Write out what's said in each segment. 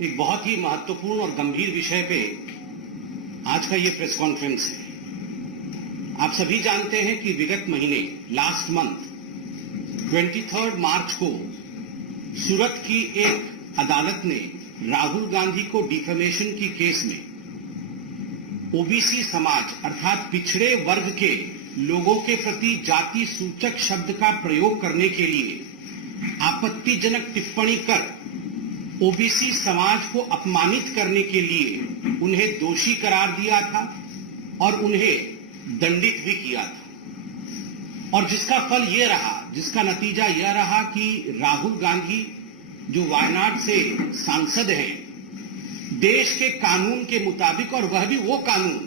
एक बहुत ही महत्वपूर्ण और गंभीर विषय पे आज का ये प्रेस कॉन्फ्रेंस है। आप सभी जानते हैं कि विगत महीने लास्ट मंथ 23 मार्च को सूरत की एक अदालत ने राहुल गांधी को डिफेमेशन की केस में ओबीसी समाज अर्थात पिछड़े वर्ग के लोगों के प्रति जाति सूचक शब्द का प्रयोग करने के लिए आपत्तिजनक टिप्पणी कर ओबीसी समाज को अपमानित करने के लिए उन्हें दोषी करार दिया था और उन्हें दंडित भी किया था। और जिसका फल यह रहा, जिसका नतीजा यह रहा कि राहुल गांधी जो वायनाड से सांसद हैं, देश के कानून के मुताबिक, और वह भी वो कानून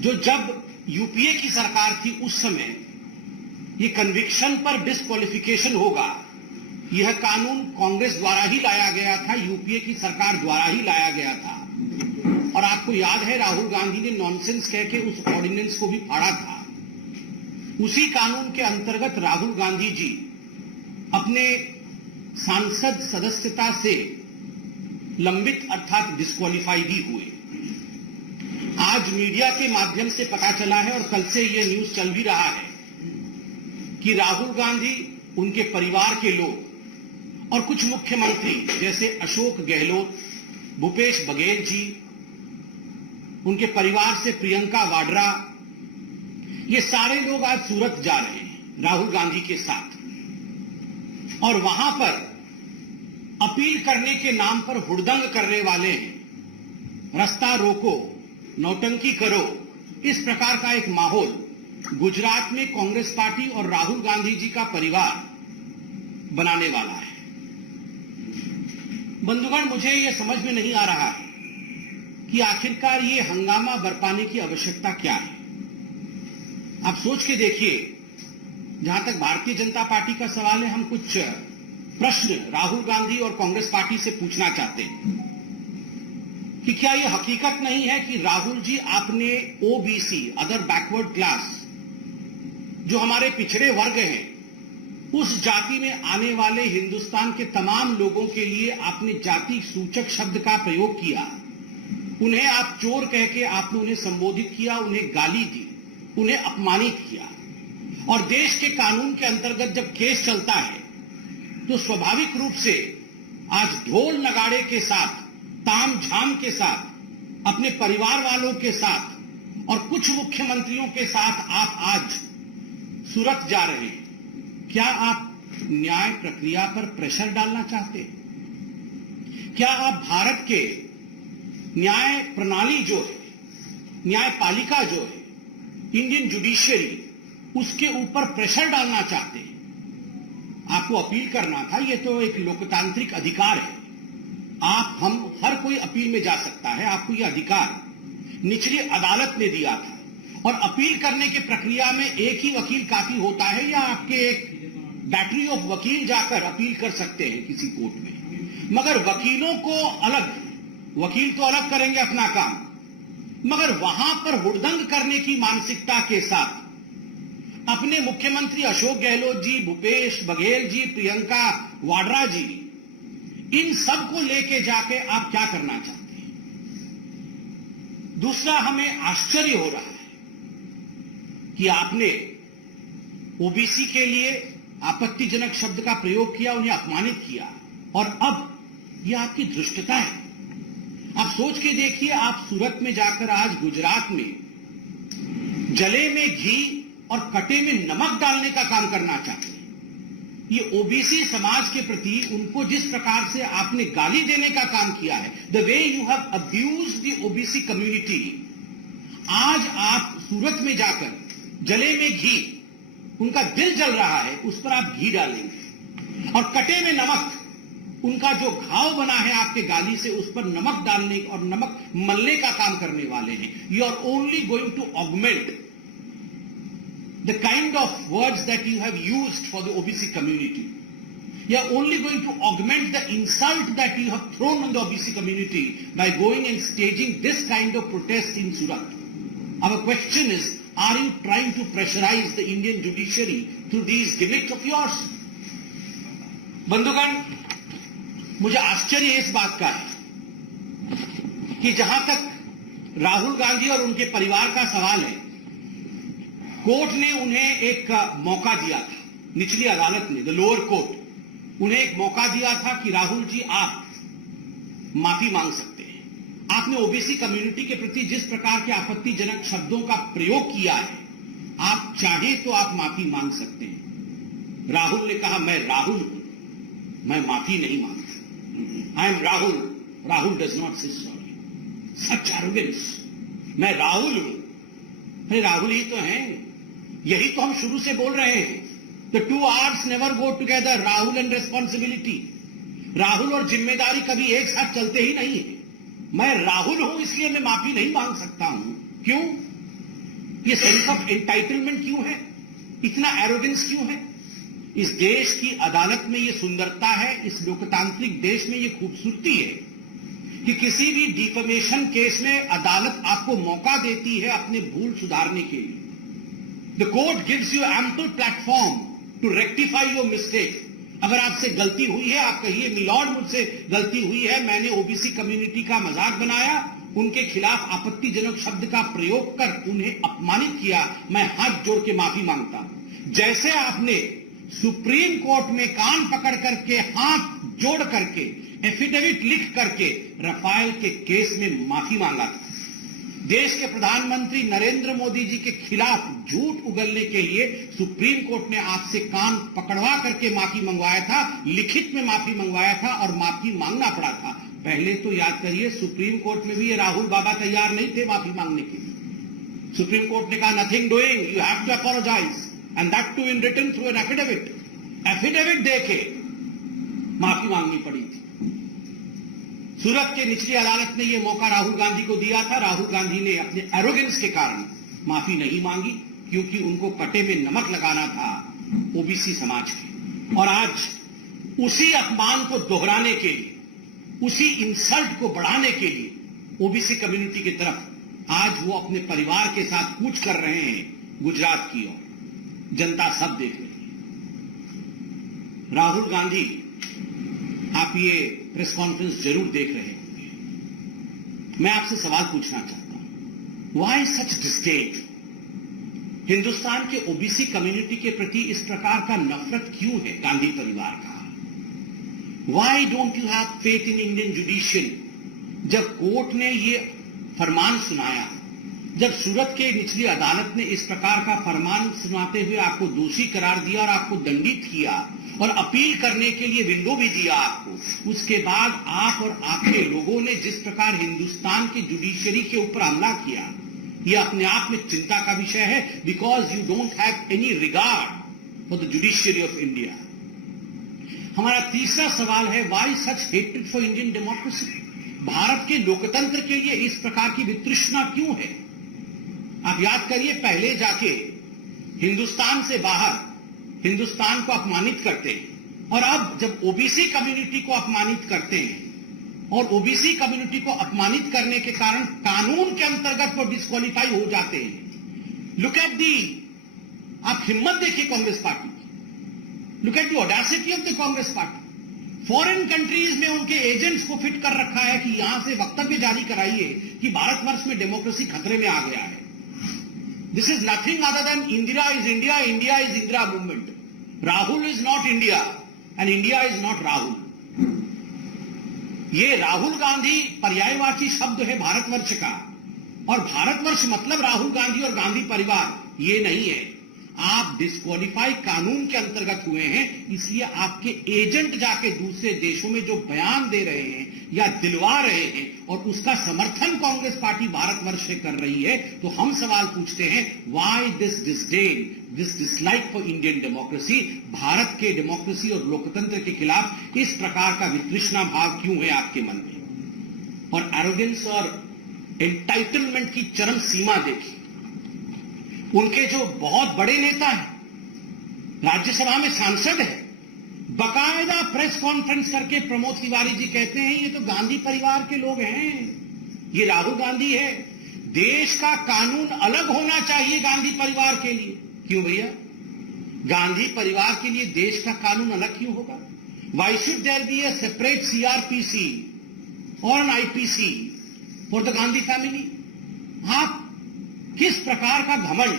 जो जब यूपीए की सरकार थी उस समय ये कन्विक्शन पर डिस्क्वालिफिकेशन होगा, यह कानून कांग्रेस द्वारा ही लाया गया था, यूपीए की सरकार द्वारा ही लाया गया था। और आपको याद है राहुल गांधी ने नॉनसेंस कह के उस ऑर्डिनेंस को भी फाड़ा था। उसी कानून के अंतर्गत राहुल गांधी जी अपने सांसद सदस्यता से लंबित अर्थात डिस्क्वालीफाई भी हुए। आज मीडिया के माध्यम से पता चला है और कल से यह न्यूज चल भी रहा है कि राहुल गांधी, उनके परिवार के लोग और कुछ मुख्यमंत्री जैसे अशोक गहलोत, भूपेश बघेल जी, उनके परिवार से प्रियंका वाड्रा, ये सारे लोग आज सूरत जा रहे हैं राहुल गांधी के साथ। और वहां पर अपील करने के नाम पर हुड़दंग करने वाले हैं, रास्ता रोको, नौटंकी करो, इस प्रकार का एक माहौल गुजरात में कांग्रेस पार्टी और राहुल गांधी जी का परिवार बनाने वाला है। बंधुगण, मुझे यह समझ में नहीं आ रहा है कि आखिरकार ये हंगामा बरपाने की आवश्यकता क्या है। आप सोच के देखिए, जहां तक भारतीय जनता पार्टी का सवाल है, हम कुछ प्रश्न राहुल गांधी और कांग्रेस पार्टी से पूछना चाहते हैं कि क्या यह हकीकत नहीं है कि राहुल जी, आपने ओबीसी, अदर बैकवर्ड क्लास, जो हमारे पिछड़े वर्ग हैं, उस जाति में आने वाले हिंदुस्तान के तमाम लोगों के लिए आपने जाति सूचक शब्द का प्रयोग किया। उन्हें आप चोर कह के आपने उन्हें संबोधित किया, उन्हें गाली दी, उन्हें अपमानित किया। और देश के कानून के अंतर्गत जब केस चलता है तो स्वाभाविक रूप से आज ढोल नगाड़े के साथ, ताम झाम के साथ, अपने परिवार वालों के साथ और कुछ मुख्यमंत्रियों के साथ आप आज सूरत जा रहे हैं। क्या आप न्याय प्रक्रिया पर प्रेशर डालना चाहते हैं? क्या आप भारत के न्याय प्रणाली जो है, न्यायपालिका जो है, इंडियन जुडिशियरी, उसके ऊपर प्रेशर डालना चाहते हैं? आपको अपील करना था, यह तो एक लोकतांत्रिक अधिकार है। आप, हम, हर कोई अपील में जा सकता है। आपको यह अधिकार निचली अदालत ने दिया था। और अपील करने की प्रक्रिया में एक ही वकील काफी होता है या आपके एक बैटरी ऑफ वकील जाकर अपील कर सकते हैं किसी कोर्ट में? मगर वकीलों को अलग, वकील तो अलग करेंगे अपना काम, मगर वहां पर हुड़दंग करने की मानसिकता के साथ अपने मुख्यमंत्री अशोक गहलोत जी, भूपेश बघेल जी, प्रियंका वाड्रा जी, इन सब को लेके जाके आप क्या करना चाहते हैं? दूसरा, हमें आश्चर्य हो रहा है कि आपने ओबीसी के लिए आपत्तिजनक शब्द का प्रयोग किया, उन्हें अपमानित किया, और अब यह आपकी धृष्टता है। आप सोच के देखिए, आप सूरत में जाकर आज गुजरात में जले में घी और कटे में नमक डालने का काम करना चाहते हैं। ये ओबीसी समाज के प्रति उनको जिस प्रकार से आपने गाली देने का काम किया है, the way you have abused the OBC community, आज आप सूरत में जाकर जले में घी, उनका दिल जल रहा है, उस पर आप घी डालेंगे, और कटे में नमक, उनका जो घाव बना है आपके गाली से, उस पर नमक डालने और नमक मलने का काम करने वाले हैं। You are only going to augment the kind of words that you have used for the OBC community. You are only going to augment the insult that you have thrown on the OBC community by going and staging this kind of protest in Surat. Our question is, are you trying to pressurize the Indian judiciary through these gimmicks of yours? बंधुगण, मुझे आश्चर्य इस बात का है कि जहां तक राहुल गांधी और उनके परिवार का सवाल है, कोर्ट ने उन्हें एक मौका दिया था, निचली अदालत ने, द लोअर कोर्ट, उन्हें एक मौका दिया था कि राहुल जी आप माफी मांग सकते हैं। आपने ओबीसी कम्युनिटी के प्रति जिस प्रकार के आपत्तिजनक शब्दों का प्रयोग किया है, आप चाहें तो आप माफी मांग सकते हैं। राहुल ने कहा मैं राहुल हूं, मैं माफी नहीं मांगता। I am Rahul, Rahul does not से सॉरी। सच एरोगेंस, मैं राहुल हूं। अरे राहुल ही तो हैं, यही तो हम शुरू से बोल रहे हैं। The two arts never go together, Rahul and responsibility. Rahul और जिम्मेदारी कभी एक साथ चलते ही नहीं है। मैं राहुल हूं इसलिए मैं माफी नहीं मांग सकता हूं। क्यों? ये सेंस ऑफ एंटाइटलमेंट क्यों है? इतना एरोगेंस क्यों है? इस देश की अदालत में ये सुंदरता है, इस लोकतांत्रिक देश में ये खूबसूरती है कि किसी भी डिफेमेशन केस में अदालत आपको मौका देती है अपने भूल सुधारने के लिए। The court gives you ample platform to rectify your mistake. अगर आपसे गलती हुई है, आप कहिए मिलॉर्ड मुझसे गलती हुई है, मैंने ओबीसी कम्युनिटी का मजाक बनाया, उनके खिलाफ आपत्तिजनक शब्द का प्रयोग कर उन्हें अपमानित किया, मैं हाथ जोड़ के माफी मांगता हूं। जैसे आपने सुप्रीम कोर्ट में कान पकड़ करके, हाथ जोड़ करके, एफिडेविट लिख करके रफाल के केस में माफी मांगा था। देश के प्रधानमंत्री नरेंद्र मोदी जी के खिलाफ झूठ उगलने के लिए सुप्रीम कोर्ट ने आपसे कान पकड़वा करके माफी मंगवाया था, लिखित में माफी मंगवाया था और माफी मांगना पड़ा था। पहले तो याद करिए, सुप्रीम कोर्ट में भी ये राहुल बाबा तैयार नहीं थे माफी मांगने के लिए। सुप्रीम कोर्ट ने कहा nothing doing, you have to apologise and that too in written through an affidavit. Affidavit देके माफी मांगनी पड़ी थी। सूरत के निचली अदालत ने यह मौका राहुल गांधी को दिया था। राहुल गांधी ने अपने एरोगेंस के कारण माफी नहीं मांगी, क्योंकि उनको कटे में नमक लगाना था ओबीसी समाज के। और आज उसी अपमान को दोहराने के लिए, उसी इंसल्ट को बढ़ाने के लिए ओबीसी कम्युनिटी की तरफ आज वो अपने परिवार के साथ कूच कर रहे हैं गुजरात की ओर। जनता सब देख रही है। राहुल गांधी, आप ये प्रेस कॉन्फ्रेंस जरूर देख रहे होंगे। मैं आपसे सवाल पूछना चाहता हूं, व्हाई सच डिस्डेन? हिंदुस्तान के ओबीसी कम्युनिटी के प्रति इस प्रकार का नफरत क्यों है गांधी परिवार का? Why don't you have faith in Indian judiciary? जब कोर्ट ने ये फरमान सुनाया, जब सूरत के निचली अदालत ने इस प्रकार का फरमान सुनाते हुए आपको दोषी करार दिया और आपको दंडित किया और अपील करने के लिए विंडो भी दिया आपको, उसके बाद आप और आपके लोगों ने जिस प्रकार हिंदुस्तान की जुडिशरी के ऊपर हमला किया, यह अपने आप में चिंता का विषय है। Because you don't have any regard for the judiciary of India. हमारा तीसरा सवाल है, why such hatred for Indian democracy? Bharat के लोकतंत्र के लिए इस प्रकार की वितृष्णा क्यों है? आप याद करिए, पहले जाके हिंदुस्तान से बाहर हिंदुस्तान को अपमानित करते हैं, और अब जब ओबीसी कम्युनिटी को अपमानित करते हैं और ओबीसी कम्युनिटी को अपमानित करने के कारण कानून के अंतर्गत वो डिस्क्वालीफाई हो जाते हैं। लुक एट दी, आप हिम्मत देखिए कांग्रेस पार्टी की। Look at the audacity of the Congress party. Foreign countries में उनके एजेंट्स को फिट कर रखा है कि यहां से वक्तव्य जारी कराइए कि भारतवर्ष में डेमोक्रेसी खतरे में आ गया है। This is nothing other than Indira is India, India is Indira movement. Rahul is not India and India is not Rahul. ये राहुल गांधी पर्यायवाची शब्द है भारतवर्ष का, और भारतवर्ष मतलब राहुल गांधी और गांधी परिवार ये नहीं है। आप डिस्क्वालीफाई कानून के अंतर्गत हुए हैं, इसलिए आपके एजेंट जाके दूसरे देशों में जो बयान दे रहे हैं या दिलवा रहे हैं और उसका समर्थन कांग्रेस पार्टी भारतवर्ष से कर रही है, तो हम सवाल पूछते हैं, why this disdain, this dislike for Indian democracy? Bharat के डेमोक्रेसी और लोकतंत्र के खिलाफ इस प्रकार का वितृष्णा भाव क्यों है आपके मन में? और एरोगेंस और एंटाइटलमेंट की चरम सीमा देखिए। उनके जो बहुत बड़े नेता हैं, राज्यसभा में सांसद है, बकायदा प्रेस कॉन्फ्रेंस करके प्रमोद तिवारी जी कहते हैं ये तो गांधी परिवार के लोग हैं, ये राहुल गांधी है। देश का कानून अलग होना चाहिए गांधी परिवार के लिए। क्यों भैया? गांधी परिवार के लिए देश का कानून अलग क्यों होगा? Why should there be a separate CRPC or an IPC for the Gandhi family? आप किस प्रकार का घमंड,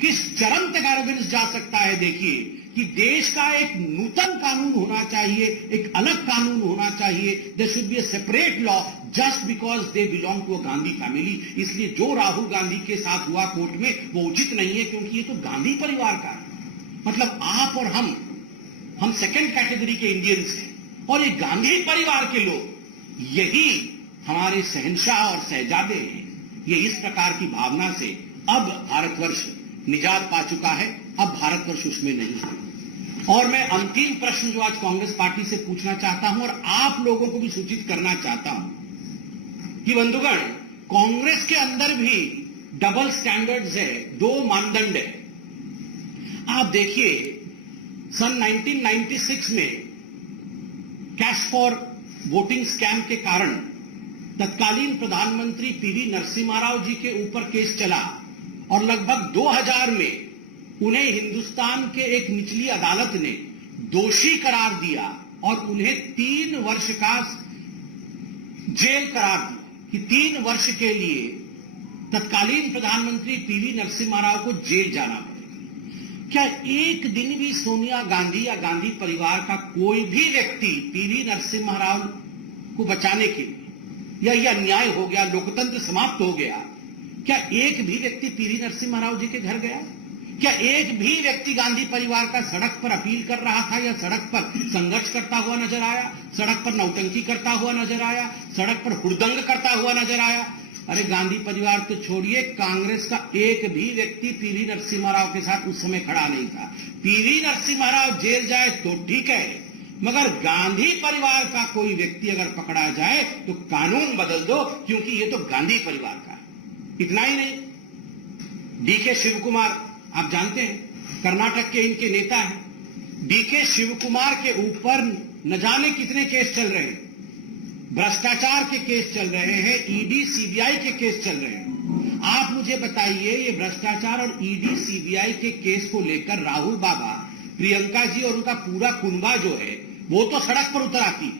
किस चरम तक एरोगेंस जा सकता है? देखिए कि देश का एक नूतन कानून होना चाहिए, एक अलग कानून होना चाहिए. There should be a separate law just because they belong to a Gandhi family. इसलिए जो राहुल गांधी के साथ हुआ कोर्ट में वो उचित नहीं है, क्योंकि ये तो गांधी परिवार का है. मतलब आप और हम सेकंड कैटेगरी के इंडियंस हैं, और ये गांधी परिवार के लोग यही हमारे शहंशाह और शहजादे हैं. ये इस प्रकार की भावना से अब भारतवर्ष निजात पा चुका है. अब भारतवर्ष उसमें नहीं है. और मैं अंतिम प्रश्न जो आज कांग्रेस पार्टी से पूछना चाहता हूं और आप लोगों को भी सूचित करना चाहता हूं कि बंधुगण, कांग्रेस के अंदर भी डबल स्टैंडर्ड्स है, दो मानदंड है. आप देखिए सन 1996 में कैश फॉर वोटिंग स्कैम के कारण तत्कालीन प्रधानमंत्री पीवी नरसिम्हा राव जी के ऊपर केस चला, और लगभग 2000 में उन्हें हिंदुस्तान के एक निचली अदालत ने दोषी करार दिया और उन्हें 3 वर्ष का जेल करार दिया कि 3 वर्ष के लिए तत्कालीन प्रधानमंत्री पीवी नरसिम्हा राव को जेल जाना पड़ेगा. क्या एक दिन भी सोनिया गांधी या गांधी परिवार का कोई भी व्यक्ति पीवी नरसिम्हा राव को बचाने के लिए, या यह अन्याय हो गया, लोकतंत्र समाप्त हो गया, क्या एक भी व्यक्ति पीवी नरसिम्हा राव जी के घर गया? क्या एक भी व्यक्ति गांधी परिवार का सड़क पर अपील कर रहा था, या सड़क पर संघर्ष करता हुआ नजर आया, सड़क पर नौटंकी करता हुआ नजर आया, सड़क पर हुड़दंग करता हुआ नजर आया? अरे गांधी परिवार तो छोड़िए, कांग्रेस का एक भी व्यक्ति पीवी नरसिम्हा राव के साथ उस समय खड़ा नहीं था. पीवी नरसिम्हा राव जेल जाए तो ठीक है, मगर गांधी परिवार का कोई व्यक्ति अगर पकड़ा जाए तो कानून बदल दो, क्योंकि ये तो गांधी परिवार का है. इतना ही नहीं, डीके शिवकुमार आप जानते हैं कर्नाटक के इनके नेता हैं. डीके शिवकुमार के ऊपर न जाने कितने केस चल रहे हैं, भ्रष्टाचार के केस चल रहे हैं, ईडी सीबीआई के केस चल रहे हैं. आप मुझे बताइए, ये भ्रष्टाचार और ईडी सीबीआई के केस को लेकर राहुल बाबा, प्रियंका जी और उनका पूरा कुनबा जो है वो तो सड़क पर उतर आती है,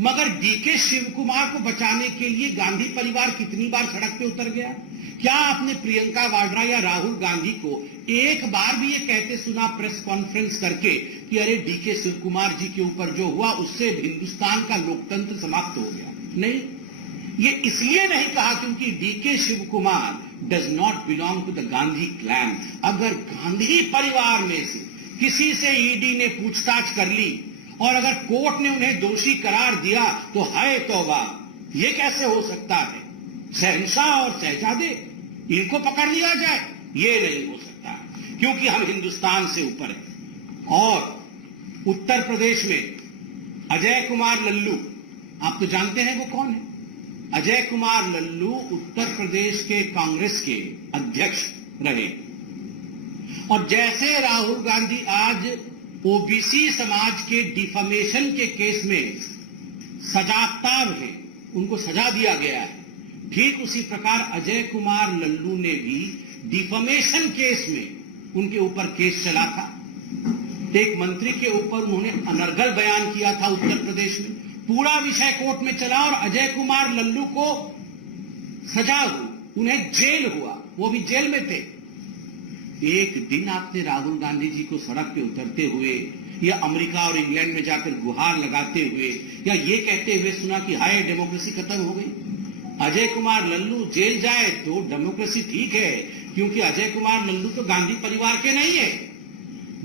मगर डीके शिवकुमार को बचाने के लिए गांधी परिवार कितनी बार सड़क पे उतर गया? क्या आपने प्रियंका वाड्रा या राहुल गांधी को एक बार भी ये कहते सुना प्रेस कॉन्फ्रेंस करके कि अरे डीके शिवकुमार जी के ऊपर जो हुआ उससे हिंदुस्तान का लोकतंत्र समाप्त हो गया? नहीं, ये इसलिए नहीं कहा क्योंकि DK Shivakumar does not belong to the Gandhi clan. अगर गांधी परिवार में से किसी से ईडी ने पूछताछ कर ली और अगर कोर्ट ने उन्हें दोषी करार दिया तो हाय तौबा, ये कैसे हो सकता है? शहंशाह और शहजादे इनको पकड़ लिया जाए, ये नहीं हो सकता, क्योंकि हम हिंदुस्तान से ऊपर हैं. और उत्तर प्रदेश में अजय कुमार लल्लू, आप तो जानते हैं वो कौन है? अजय कुमार लल्लू उत्तर प्रदेश के कांग्रेस के अध्यक्ष रहे, और जैसे राहुल गांधी आज ओबीसी समाज के डिफेमेशन के केस में सजाताब हैं, उनको सजा दिया गया है, ठीक उसी प्रकार अजय कुमार लल्लू ने भी डिफेमेशन केस में उनके ऊपर केस चला था. एक मंत्री के ऊपर उन्होंने अनर्गल बयान किया था उत्तर प्रदेश में, पूरा विषय कोर्ट में चला और अजय कुमार लल्लू को सजा हुई, उन्हें जेल हुआ, वो भी जेल में थे. एक दिन आपने राहुल गांधी जी को सड़क पे उतरते हुए या अमेरिका और इंग्लैंड में जाकर गुहार लगाते हुए या ये कहते हुए सुना कि हाय डेमोक्रेसी खत्म हो गई? अजय कुमार लल्लू जेल जाए तो डेमोक्रेसी ठीक है, क्योंकि अजय कुमार लल्लू तो गांधी परिवार के नहीं है.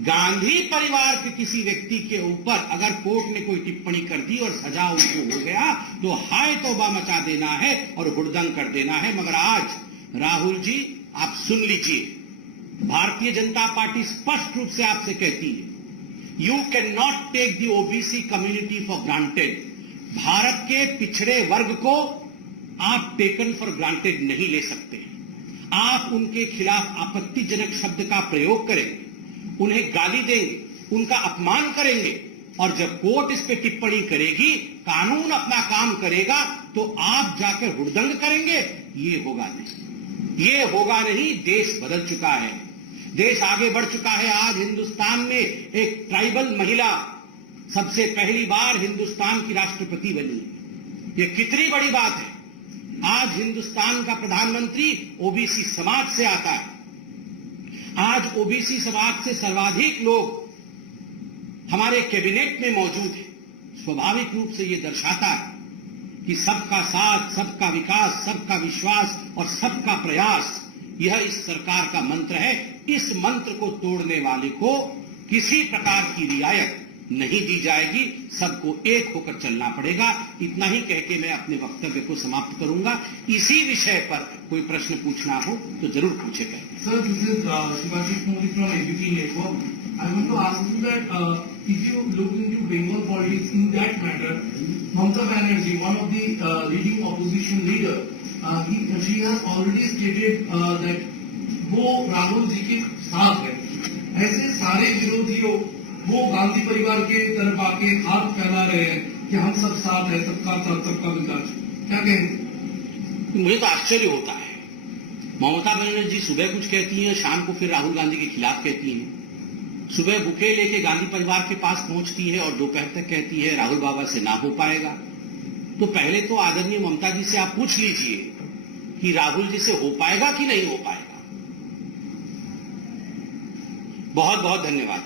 गांधी परिवार के किसी व्यक्ति के ऊपर अगर कोर्ट ने कोई टिप्पणी कर दी और सजा उनको हो गया तो हाय तौबा मचा देना है और हुड़दंग कर देना है. मगर आज राहुल जी आप सुन लीजिए, भारतीय जनता पार्टी स्पष्ट रूप से आपसे कहती है, you can not take the OBC community for granted. Bharat के पिछड़े वर्ग को आप टेकन फॉर ग्रांटेड नहीं ले सकते. आप उनके खिलाफ आपत्तिजनक शब्द का प्रयोग करेंगे, उन्हें गाली देंगे, उनका अपमान करेंगे, और जब कोर्ट इस पे टिप्पणी करेगी, कानून अपना काम करेगा, तो आप जाकर हुड़दंग करेंगे? ये होगा नहीं, ये होगा नहीं. देश बदल चुका है, देश आगे बढ़ चुका है. आज हिंदुस्तान में एक ट्राइबल महिला सबसे पहली बार हिंदुस्तान की राष्ट्रपति बनी। ये कितनी बड़ी बात है। आज हिंदुस्तान का प्रधानमंत्री ओबीसी समाज से आता है। आज ओबीसी समाज से सर्वाधिक लोग हमारे कैबिनेट में मौजूद हैं। स्वाभाविक रूप से ये दर्शाता है कि सबका साथ, सबका विकास, सबका विश्वास और सबका प्रयास यह इस सरकार का मंत्र है। इस मंत्र को तोड़ने वाले को किसी प्रकार की रियायत नहीं दी जाएगी। सबको एक होकर चलना पड़ेगा। इतना ही कह के मैं अपने वक्तव्य को समाप्त करूंगा। इसी विषय पर कोई प्रश्न पूछना हो तो जरूर पूछेगा। Sir, this is Shivaji Modi from ABP network. I want to ask you that if you look into Bengal politics in that matter, Mamata Banerjee, one of the leading opposition leader, she has already stated that वो राहुल जी के साथ है। ऐसे सारे विरोधियों वो गांधी परिवार के तरफ आके हाथ फैला रहे हैं कि हम सब साथ है, सबका साथ, सबका विकास। क्या कहेंगे? मुझे तो आश्चर्य होता है। ममता बनर्जी सुबह कुछ कहती हैं, शाम को फिर राहुल गांधी के खिलाफ कहती हैं। सुबह बुके लेके गांधी परिवार के पास पहुंचती है और दोपहर तक कहती है राहुल बाबा से ना हो पाएगा। तो पहले तो आदरणीय ममता जी से आप पूछ लीजिए कि राहुल जी से हो पाएगा कि नहीं हो पाएगा। बहुत बहुत धन्यवाद।